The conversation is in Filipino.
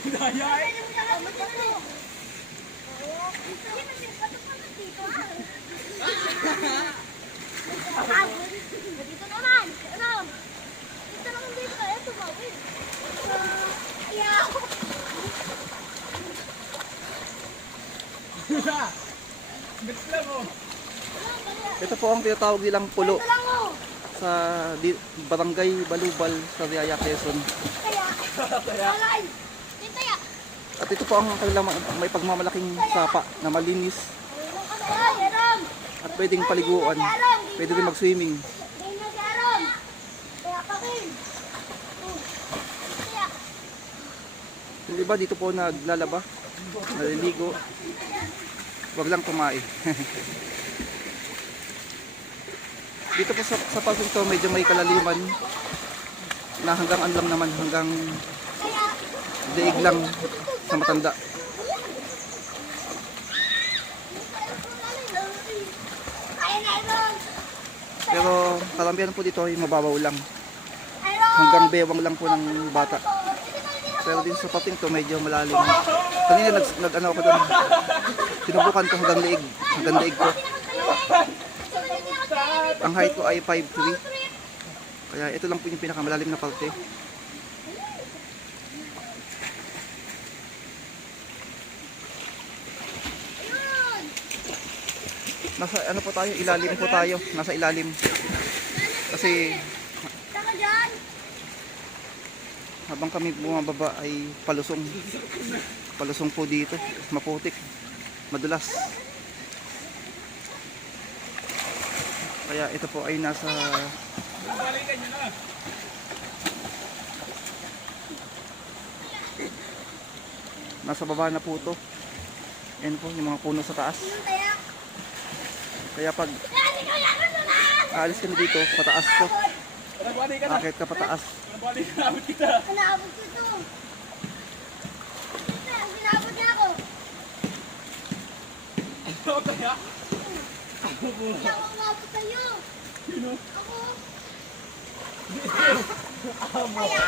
Yayay! Dito naman. Ano? Dito naman dito. Ito ba? Po ang tinatawag nilang pulo oh. sa Barangay Balubal sa Riaya, Quezon. Kaya. At ito po ang kanilang ma- may pagmamalaking sapa na malinis at pwedeng paliguan. Pwede rin mag-swimming. Yung iba dito po naglalaba, naliligo. Huwag lang tumae. dito po sa, sa park ito medyo may kalaliman na hanggang lang naman, hanggang daig lang sa matanda. Pero karamihan po dito ay mababaw lang. Hanggang bewang lang po ng bata. Pero din sa pating to medyo malalim. Kanina nag, nag ano ako doon. Sinubukan ko hanggang leeg. Hanggang leeg ko. Ang height ko ay 5'3". Kaya ito lang po yung pinakamalalim na parte. Nasa ano po tayo? Ilalim po tayo. Nasa ilalim. Kasi habang kami bumababa ay palusong. Palusong po dito. Maputik. Madulas. Kaya ito po ay nasa nasa baba na po ito. Yan po yung mga puno sa taas. Kaya pag yan, ano na? aalis dito, pataas ka na. Akit ka pataas. Nagbali ka na. Abot kita. Inaabot ko ito. Ito, Inaabot niya ako. Ito kaya? Hindi ako umabot sa'yo. Sino? Ako. Kaya.